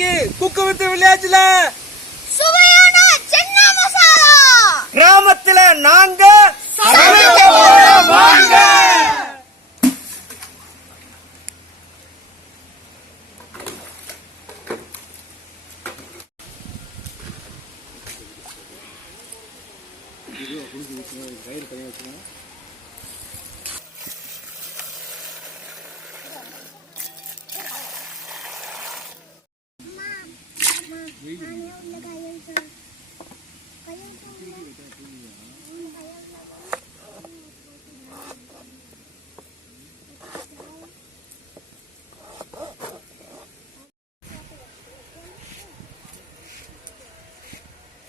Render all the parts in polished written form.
இன்னைக்கு cook with வில்லேஜ்ல சுவையான சென்னா மசாலா கிராமத்துல நாங்க வாங்க.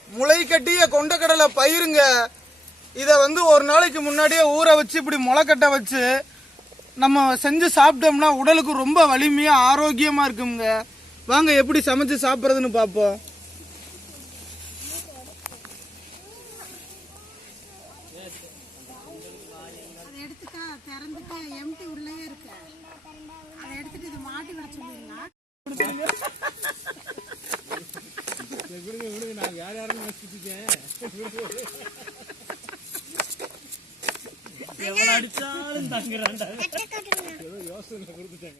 முளை கட்டிய கொண்டக்கடலை பயிருங்க. இதை ஒரு நாளைக்கு முன்னாடியே ஊற வச்சு இப்படி முளைக்கட்ட வச்சு நம்ம செஞ்சு சாப்பிட்டோம்னா உடலுக்கு ரொம்ப வலிமையா ஆரோக்கியமா இருக்குங்க. வாங்க எப்படி சமைச்சு சாப்பிட்றதுன்னு பார்ப்போம். அடிச்சாலும் தங்குறான்டா. யோசனை கொடுத்துட்டேன்.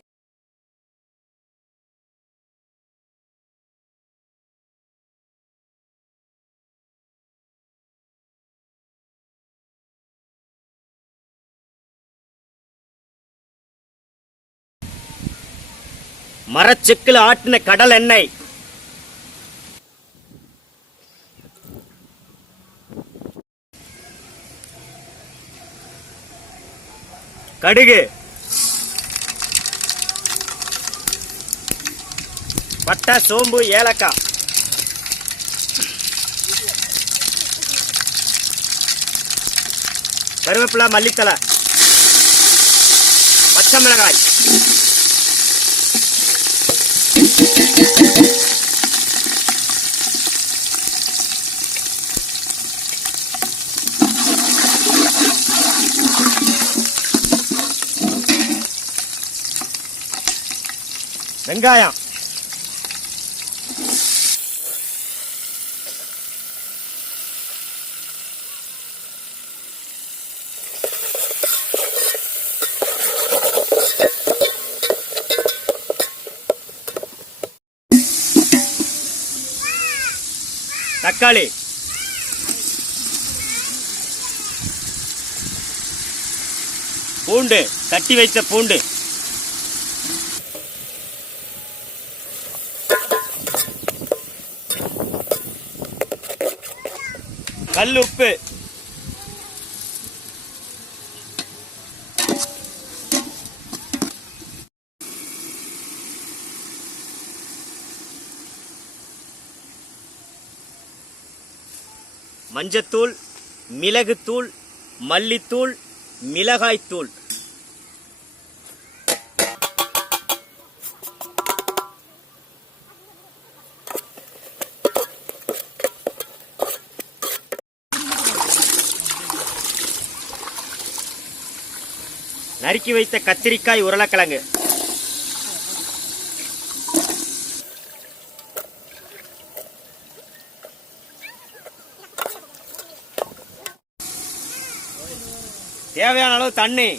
மரச்செக்கில் ஆட்டின கடல் எண்ணெய், கடுகு, பட்டை, சோம்பு, ஏலக்காய், கருவேப்பிலை, மல்லித்தலை, பச்சை மிளகாய், வெங்காயம், தக்காளி, பூண்டு, தட்டி வைத்த பூண்டு, கல்லுப்பு, மஞ்சத்தூள், மிளகுத்தூள், மல்லித்தூள், மிளகாய்த்தூள், நறுக்கி வைத்த கத்திரிக்காய், உருளைக்கிழங்கு, தேவையான அளவு தண்ணி,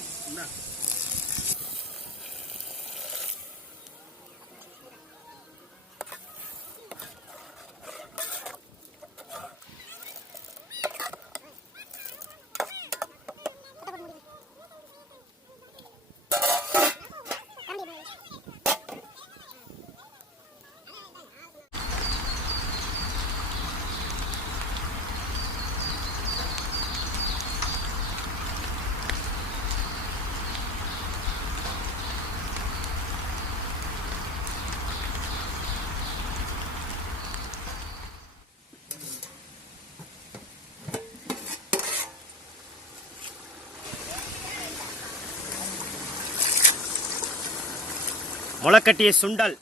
முளைக்கட்டிய சுண்டல்,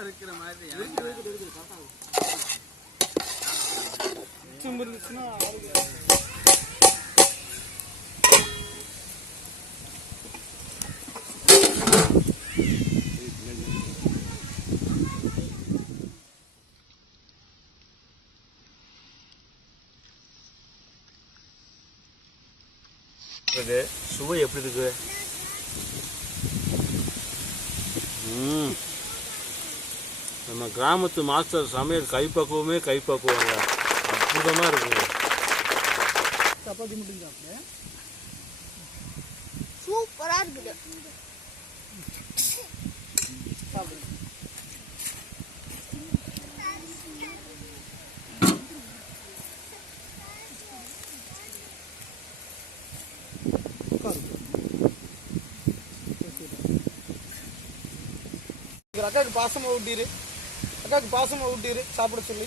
இருந்துச்சுன்னா சுவை எப்படி இருக்கு? நம்ம கிராமத்து மாஸ்டர் சமையல் கைப்பக்குவமே கைப்பக்குவங்க, அற்புதமா இருக்குங்க. சப்பாத்தி மட்டும் சாப்பிடு. சூப்பரா இருக்குது. அக்காவுக்கு பாசமா ஊட்டிரு, அக்காவுக்கு பாசமா ஊட்டிரு சாப்பிட சொல்லி.